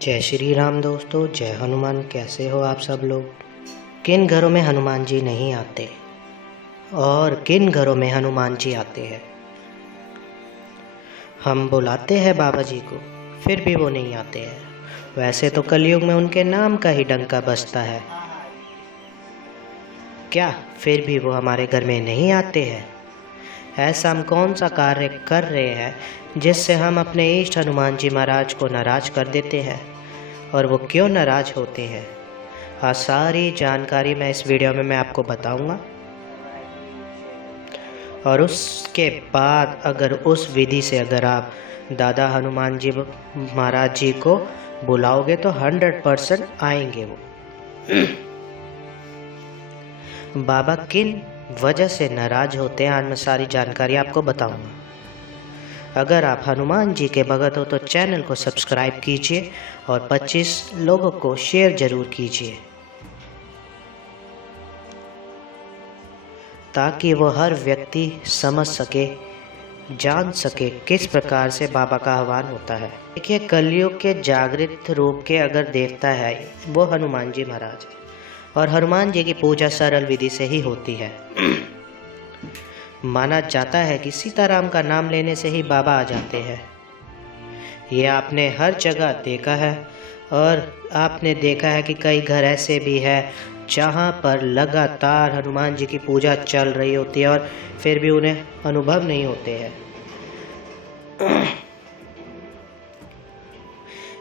जय श्री राम दोस्तों, जय हनुमान। कैसे हो आप सब लोग। किन घरों में हनुमान जी नहीं आते और किन घरों में हनुमान जी आते हैं। हम बुलाते हैं बाबा जी को, फिर भी वो नहीं आते हैं। वैसे तो कलयुग में उनके नाम का ही डंका बजता है, क्या फिर भी वो हमारे घर में नहीं आते हैं। ऐसा हम कौन सा कार्य कर रहे हैं जिससे हम अपने इष्ट हनुमान जी महाराज को नाराज कर देते हैं, और वो क्यों नाराज होते हैं। आज सारी जानकारी मैं इस वीडियो में आपको बताऊंगा, और उसके बाद अगर उस विधि से अगर आप दादा हनुमान जी महाराज जी को बुलाओगे तो 100% आएंगे वो। बाबा किन वजह से नाराज होते हैं, आज मैं सारी जानकारी आपको बताऊंगा। अगर आप हनुमान जी के भगत हो तो चैनल को सब्सक्राइब कीजिए और 25 लोगों को शेयर जरूर कीजिए, ताकि वो हर व्यक्ति समझ सके, जान सके किस प्रकार से बाबा का आह्वान होता है। देखिए, कलयुग के जागृत रूप के अगर देवता है वो हनुमान जी महाराज, और हनुमान जी की पूजा सरल विधि से ही होती है। माना जाता है कि सीताराम का नाम लेने से ही बाबा आ जाते हैं। ये आपने हर जगह देखा है, और आपने देखा है कि कई घर ऐसे भी है जहाँ पर लगातार हनुमान जी की पूजा चल रही होती है और फिर भी उन्हें अनुभव नहीं होते हैं।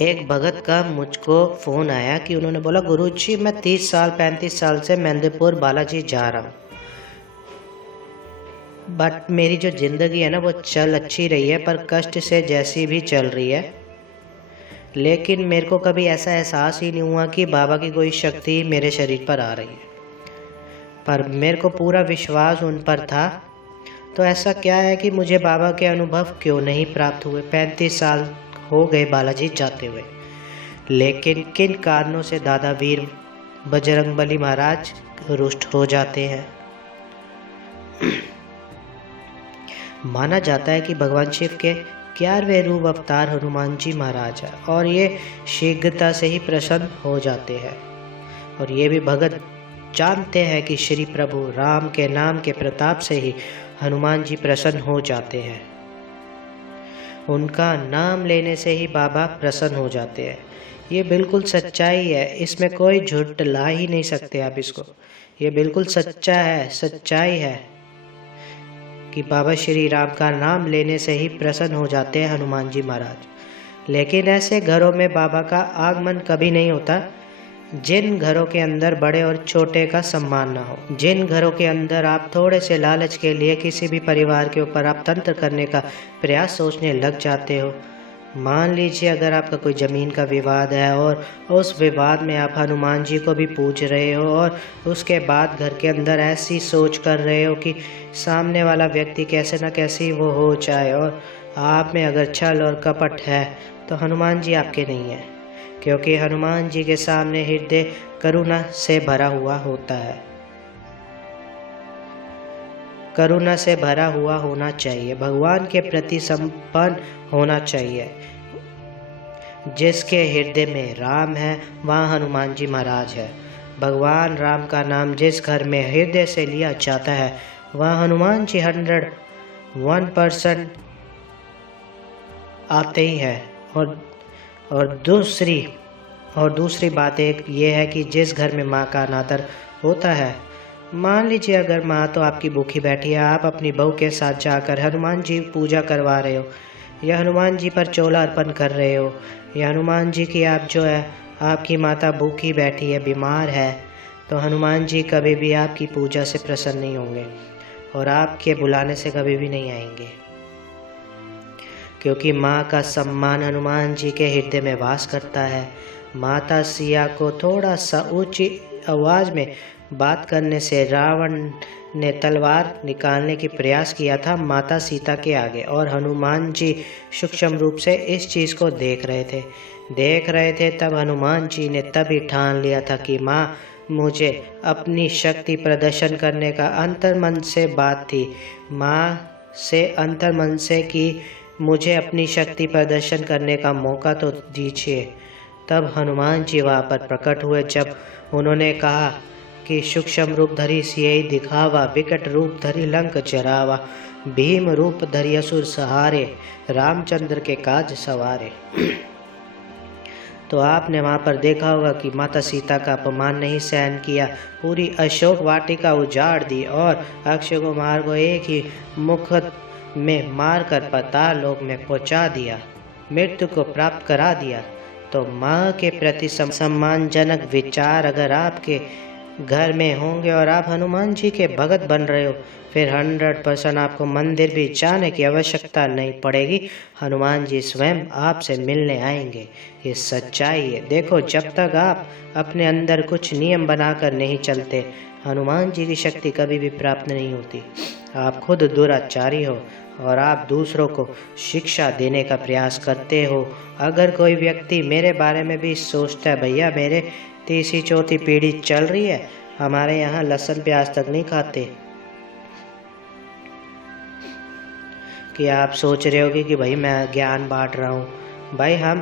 एक भगत का मुझको फ़ोन आया कि उन्होंने बोला, गुरुजी मैं 30 साल 35 साल से मेहंदीपुर बालाजी जा रहा हूँ, बट मेरी जो ज़िंदगी है ना वो चल अच्छी रही है, पर कष्ट से जैसी भी चल रही है। लेकिन मेरे को कभी ऐसा एहसास ही नहीं हुआ कि बाबा की कोई शक्ति मेरे शरीर पर आ रही है, पर मेरे को पूरा विश्वास उन पर था। तो ऐसा क्या है कि मुझे बाबा के अनुभव क्यों नहीं प्राप्त हुए। 35 साल हो गए बालाजी जाते हुए, लेकिन किन कारणों से दादा वीर बजरंगबली महाराज रुष्ट हो जाते हैं। माना जाता है कि भगवान शिव के 11वें रूप अवतार हनुमान जी महाराज है, और ये शीघ्रता से ही प्रसन्न हो जाते हैं। और ये भी भगत जानते हैं कि श्री प्रभु राम के नाम के प्रताप से ही हनुमान जी प्रसन्न हो जाते हैं। उनका नाम लेने से ही बाबा प्रसन्न हो जाते हैं। ये बिल्कुल सच्चाई है, इसमें कोई झूठ ला ही नहीं सकते आप इसको। ये बिल्कुल सच्चा है, सच्चाई है कि बाबा श्री राम का नाम लेने से ही प्रसन्न हो जाते हैं हनुमान जी महाराज। लेकिन ऐसे घरों में बाबा का आगमन कभी नहीं होता जिन घरों के अंदर बड़े और छोटे का सम्मान ना हो, जिन घरों के अंदर आप थोड़े से लालच के लिए किसी भी परिवार के ऊपर आप तंत्र करने का प्रयास सोचने लग जाते हो। मान लीजिए अगर आपका कोई ज़मीन का विवाद है और उस विवाद में आप हनुमान जी को भी पूज रहे हो, और उसके बाद घर के अंदर ऐसी सोच कर रहे हो कि सामने वाला व्यक्ति कैसे न कैसे वो हो जाए, और आप में अगर छल और कपट है तो हनुमान जी आपके नहीं है, क्योंकि हनुमान जी के सामने हृदय करुणा से भरा हुआ होता है। करुणा से भरा हुआ होना चाहिए, भगवान के प्रति संपन्न होना चाहिए। जिसके हृदय में राम है वहाँ हनुमान जी महाराज है। भगवान राम का नाम जिस घर में हृदय से लिया जाता है वहाँ हनुमान जी 101% आते ही है। और दूसरी बात एक ये है कि जिस घर में माँ का अनादर होता है, मान लीजिए अगर माँ तो आपकी भूखी बैठी है, आप अपनी बहू के साथ जाकर हनुमान जी पूजा करवा रहे हो, या हनुमान जी पर चोला अर्पण कर रहे हो, या हनुमान जी की आप जो है आपकी माता भूखी बैठी है, बीमार है, तो हनुमान जी कभी भी आपकी पूजा से प्रसन्न नहीं होंगे और आपके बुलाने से कभी भी नहीं आएंगे, क्योंकि माँ का सम्मान हनुमान जी के हृदय में वास करता है। माता सिया को थोड़ा सा ऊंची आवाज़ में बात करने से रावण ने तलवार निकालने की प्रयास किया था माता सीता के आगे, और हनुमान जी सूक्ष्म रूप से इस चीज़ को देख रहे थे। तब हनुमान जी ने तभी ठान लिया था कि माँ मुझे अपनी शक्ति प्रदर्शन करने का अंतर्मन से बात थी। माँ से अंतर्मन से कि मुझे अपनी शक्ति प्रदर्शन करने का मौका तो दीजिए। तब हनुमान जी वहाँ पर प्रकट हुए। जब उन्होंने कहा कि सूक्ष्म रूप धरी सियहि दिखावा, विकट रूप धरी लंक जरावा, भीम रूप धरि असुर सहारे, रामचंद्र के काज सवारे। तो आपने वहाँ पर देखा होगा कि माता सीता का अपमान नहीं सहन किया, पूरी अशोक वाटिका उजाड़ दी और अक्षय कुमार को एक ही मुखत में मारकर पाताल लोक में पहुँचा दिया, मृत्यु को प्राप्त करा दिया। तो माँ के प्रति सम्मानजनक विचार अगर आपके घर में होंगे और आप हनुमान जी के भगत बन रहे हो, फिर 100% आपको मंदिर भी जाने की आवश्यकता नहीं पड़ेगी। हनुमान जी स्वयं आपसे मिलने आएंगे। ये सच्चाई है। देखो, जब तक आप अपने अंदर कुछ नियम बनाकर नहीं चलते, हनुमान जी की शक्ति कभी भी प्राप्त नहीं होती। आप खुद दुराचारी हो और आप दूसरों को शिक्षा देने का प्रयास करते हो। अगर कोई व्यक्ति मेरे बारे में भी सोचता है, भैया मेरे तीसरी चौथी पीढ़ी चल रही है, हमारे यहाँ लहसुन प्याज तक नहीं खाते, कि आप सोच रहे होगे कि भाई मैं ज्ञान बांट रहा हूँ। भाई हम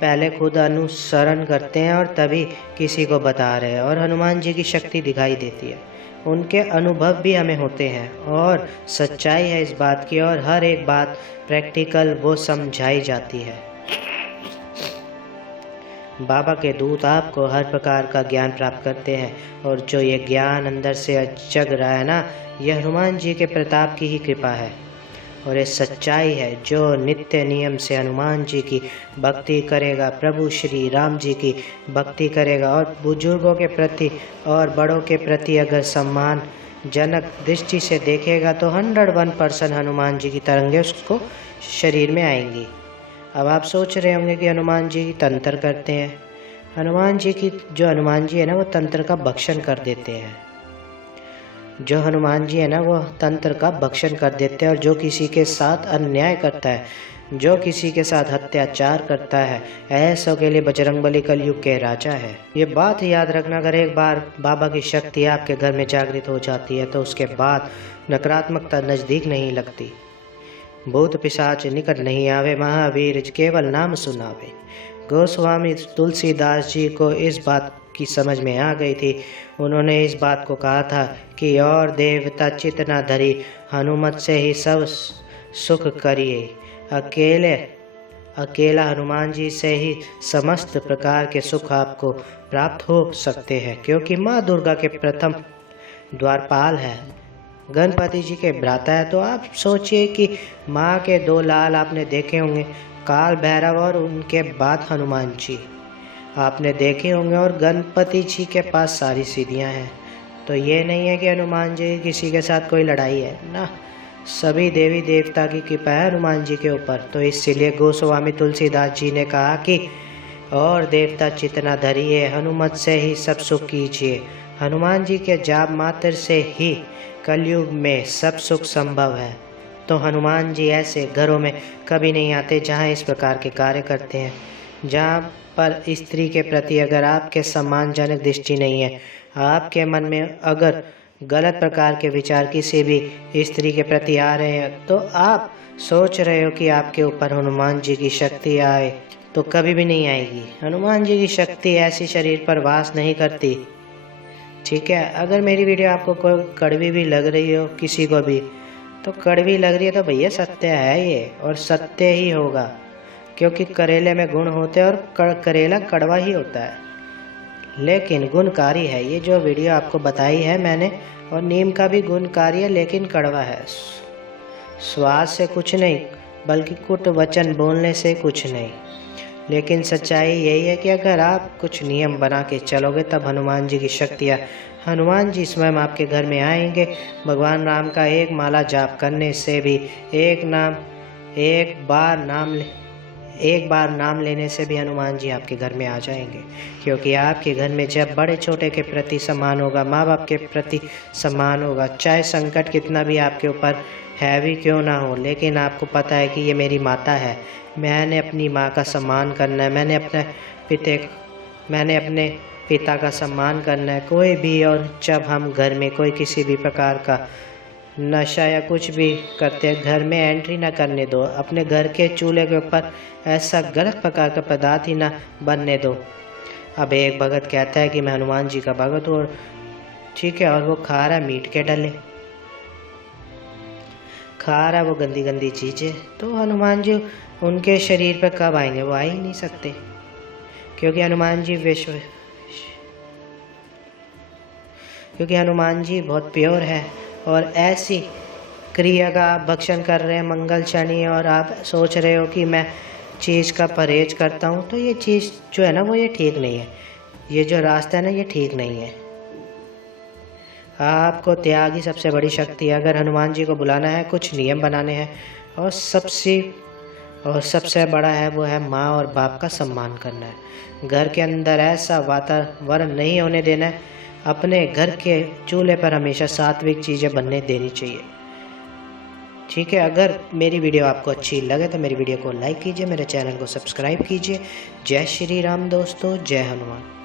पहले खुद अनुसरण करते हैं और तभी किसी को बता रहे हैं। और हनुमान जी की शक्ति दिखाई देती है, उनके अनुभव भी हमें होते हैं और सच्चाई है इस बात की, और हर एक बात प्रैक्टिकल वो समझाई जाती है। बाबा के दूत आपको हर प्रकार का ज्ञान प्राप्त करते हैं, और जो ये ज्ञान अंदर से जग रहा है ना, यह हनुमान जी के प्रताप की ही कृपा है। और ये सच्चाई है। जो नित्य नियम से हनुमान जी की भक्ति करेगा, प्रभु श्री राम जी की भक्ति करेगा, और बुजुर्गों के प्रति और बड़ों के प्रति अगर सम्मानजनक दृष्टि से देखेगा, तो 101% हनुमान जी की तरंगे उसको शरीर में आएंगी। अब आप सोच रहे होंगे कि हनुमान जी तंत्र करते हैं। हनुमान जी है ना, वो तंत्र का भक्षण कर देते हैं। जो हनुमान जी है ना, वो तंत्र का भक्षण कर देते हैं। और जो किसी के साथ अन्याय करता है, जो किसी के साथ अत्याचार करता है, ऐसों के लिए बजरंगबली कलयुग के राजा है। ये बात याद रखना। अगर एक बार बाबा की शक्ति आपके घर में जागृत हो जाती है, तो उसके बाद नकारात्मकता नज़दीक नहीं लगती। भूत पिशाच निकट नहीं आवे, महावीर केवल नाम सुनावे। गोस्वामी तुलसीदास जी को इस बात की समझ में आ गई थी। उन्होंने इस बात को कहा था कि और देवता चित न धरी, हनुमत से ही सब सुख करिए। अकेला हनुमान जी से ही समस्त प्रकार के सुख आपको प्राप्त हो सकते हैं, क्योंकि माँ दुर्गा के प्रथम द्वारपाल है, गणपति जी के भ्राता है। तो आप सोचिए कि माँ के 2 लाल आपने देखे होंगे, काल भैरव और उनके बाद हनुमान जी आपने देखे होंगे, और गणपति जी के पास सारी सिद्धियाँ हैं। तो ये नहीं है कि हनुमान जी किसी के साथ कोई लड़ाई है ना, सभी देवी देवता की कृपा है हनुमान जी के ऊपर। तो इसीलिए गोस्वामी तुलसीदास जी ने कहा कि और देवता चितना धरिए, हनुमत से ही सब सुख कीजिए। हनुमान जी के जाप मात्र से ही कलयुग में सब सुख संभव है। तो हनुमान जी ऐसे घरों में कभी नहीं आते जहाँ इस प्रकार के कार्य करते हैं, जहाँ पर स्त्री के प्रति अगर आपके सम्मानजनक दृष्टि नहीं है, आपके मन में अगर गलत प्रकार के विचार किसी भी स्त्री के प्रति आ रहे हैं, तो आप सोच रहे हो कि आपके ऊपर हनुमान जी की शक्ति आए, तो कभी भी नहीं आएगी। हनुमान जी की शक्ति ऐसी शरीर पर वास नहीं करती। ठीक है, अगर मेरी वीडियो आपको कोई कड़वी भी लग रही हो, किसी को भी तो कड़वी लग रही है, तो भैया सत्य है ये, और सत्य ही होगा, क्योंकि करेले में गुण होते हैं और करेला कड़वा ही होता है, लेकिन गुणकारी है। ये जो वीडियो आपको बताई है मैंने, और नीम का भी गुणकारी है लेकिन कड़वा है। स्वाद से कुछ नहीं, बल्कि कुट वचन बोलने से कुछ नहीं। लेकिन सच्चाई यही है कि अगर आप कुछ नियम बना के चलोगे, तब हनुमान जी की शक्तियाँ, हनुमान जी स्वयं आपके घर में आएंगे। भगवान राम का एक माला जाप करने से भी, एक बार नाम लेने से भी हनुमान जी आपके घर में आ जाएंगे। क्योंकि आपके घर में जब बड़े छोटे के प्रति सम्मान होगा, माँ बाप के प्रति सम्मान होगा, चाहे संकट कितना भी आपके ऊपर हैवी क्यों ना हो, लेकिन आपको पता है कि ये मेरी माता है, मैंने अपनी माँ का सम्मान करना है, मैंने अपने पिता का सम्मान करना है, कोई भी। और जब हम घर में कोई किसी भी प्रकार का नशा या कुछ भी करते हैं घर में एंट्री ना करने दो। अपने घर के चूल्हे के ऊपर ऐसा गलत प्रकार का पदार्थ ही ना बनने दो। अब एक भगत कहता है कि मैं हनुमान जी का भगत हूँ, ठीक है, और वो खा रहा है मीट के डले, खा रहा है वो गंदी गंदी चीज़ें। तो हनुमान जी उनके शरीर पर कब आएंगे? वो आ ही नहीं सकते, क्योंकि हनुमान जी बहुत प्योर है। और ऐसी क्रिया का आप भक्षण कर रहे हैं मंगल शनि, और आप सोच रहे हो कि मैं चीज़ का परहेज करता हूँ, तो ये चीज़ जो है ना वो ये ठीक नहीं है। ये जो रास्ता है ना ये ठीक नहीं है। आपको त्याग ही सबसे बड़ी शक्ति है। अगर हनुमान जी को बुलाना है, कुछ नियम बनाने हैं, और सबसे बड़ा है वो है माँ और बाप का सम्मान करना है। घर के अंदर ऐसा वातावरण नहीं होने देना है। अपने घर के चूल्हे पर हमेशा सात्विक चीज़ें बनने देनी चाहिए, ठीक है। अगर मेरी वीडियो आपको अच्छी लगे तो मेरी वीडियो को लाइक कीजिए, मेरे चैनल को सब्सक्राइब कीजिए। जय श्री राम दोस्तों, जय हनुमान।